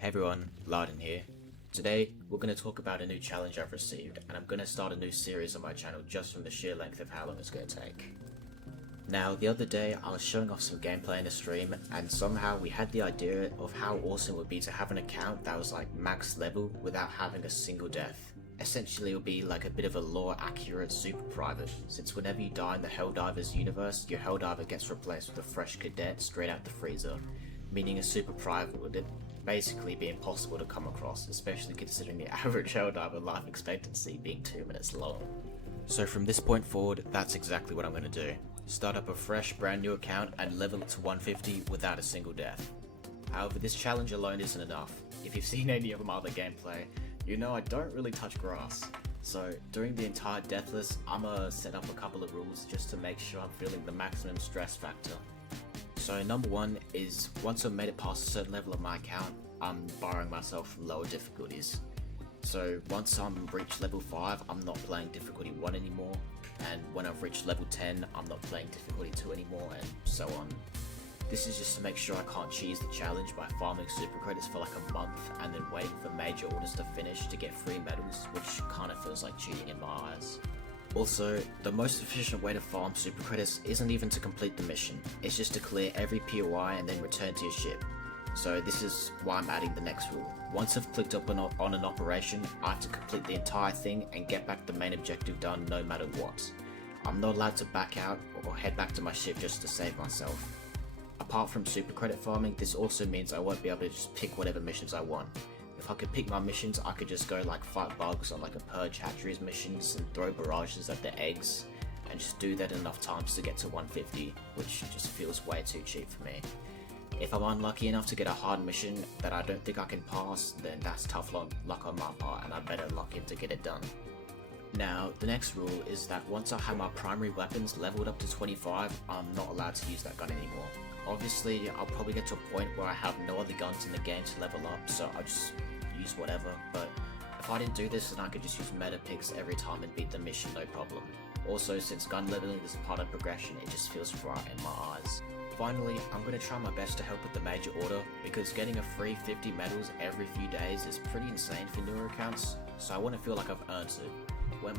Hey everyone, Larden here. Today, we're going to talk about a new challenge I've received, and I'm going to start a new series on my channel just from the sheer length of how long it's going to take. Now, the other day, I was showing off some gameplay in a stream, and somehow we had the idea of how awesome it would be to have an account that was like max level without having a single death. Essentially, it would be like a bit of a lore-accurate super private, since whenever you die in the Helldivers universe, your Helldiver gets replaced with a fresh cadet straight out the freezer, meaning a super private would basically be impossible to come across, especially considering the average Helldiver life expectancy being 2 minutes long. So from this point forward, that's exactly what I'm going to do. Start up a fresh brand new account and level it to 150 without a single death. However, this challenge alone isn't enough. If you've seen any of my other gameplay, you know I don't really touch grass. So during the entire deathless, I'ma set up a couple of rules just to make sure I'm feeling the maximum stress factor. So number one is, once I've made it past a certain level of my account, I'm barring myself from lower difficulties. So once I'm reached level 5, I'm not playing difficulty 1 anymore, and when I've reached level 10, I'm not playing difficulty 2 anymore, and so on. This is just to make sure I can't cheese the challenge by farming super credits for like a month and then waiting for major orders to finish to get free medals, which kinda feels like cheating in my eyes. Also, the most efficient way to farm super credits isn't even to complete the mission, it's just to clear every POI and then return to your ship. So this is why I'm adding the next rule. Once I've clicked up on an operation, I have to complete the entire thing and get back the main objective done no matter what. I'm not allowed to back out or head back to my ship just to save myself. Apart from super credit farming, this also means I won't be able to just pick whatever missions I want. If I could pick my missions, I could just go like fight bugs on like a purge hatcheries missions and throw barrages at their eggs, and just do that enough times to get to 150, which just feels way too cheap for me. If I'm unlucky enough to get a hard mission that I don't think I can pass, then that's tough luck on my part and I better luck in to get it done. Now, the next rule is that once I have my primary weapons leveled up to 25, I'm not allowed to use that gun anymore. Obviously, I'll probably get to a point where I have no other guns in the game to level up, so I'll just use whatever, but if I didn't do this, then I could just use meta picks every time and beat the mission no problem. Also, since gun leveling is part of progression, it just feels right in my eyes. Finally, I'm going to try my best to help with the major order, because getting a free 50 medals every few days is pretty insane for newer accounts, so I want to feel like I've earned it. Where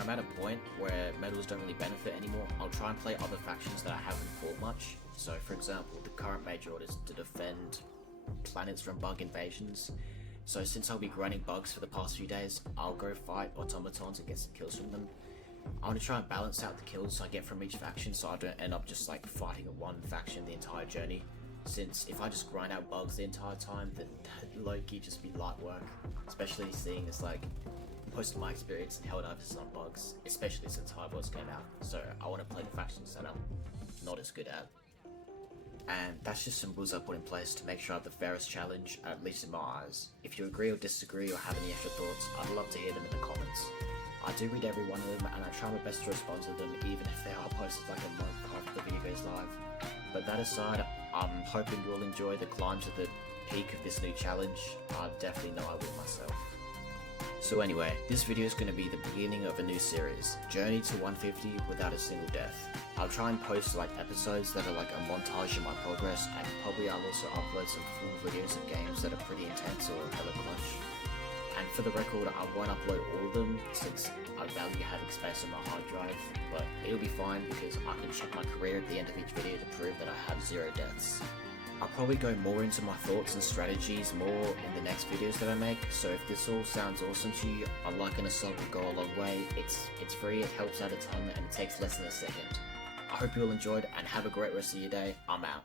I'm at a point where medals don't really benefit anymore, I'll try and play other factions that I haven't fought much. So for example, the current major order is to defend planets from bug invasions. So since I'll be grinding bugs for the past few days, I'll go fight automatons and get some kills from them. I want to try and balance out the kills I get from each faction so I don't end up just like fighting one faction the entire journey. Since if I just grind out bugs the entire time, then low-key just be light work. Especially seeing as like most of my experience in Helldivers is on bugs, especially since Highboards came out. So I want to play the factions that I'm not as good at. And that's just some rules I put in place to make sure I have the fairest challenge, at least in my eyes. If you agree or disagree or have any extra thoughts, I'd love to hear them in the comments. I do read every one of them and I try my best to respond to them even if they are posted like a month after the video goes live. But that aside, I'm hoping you'll enjoy the climb to the peak of this new challenge. I definitely know I will myself. So anyway, this video is going to be the beginning of a new series, Journey to 150 without a single death. I'll try and post like episodes that are like a montage of my progress, and probably I'll also upload some full videos of games that are pretty intense or hella clutch. And for the record, I won't upload all of them since I value having space on my hard drive, but it'll be fine because I can check my career at the end of each video to prove that I have 0 deaths. I'll probably go more into my thoughts and strategies more in the next videos that I make, so if this all sounds awesome to you, a like and a sub will go a long way. It's free, it helps out a ton, and it takes less than a second. I hope you all enjoyed and have a great rest of your day. I'm out.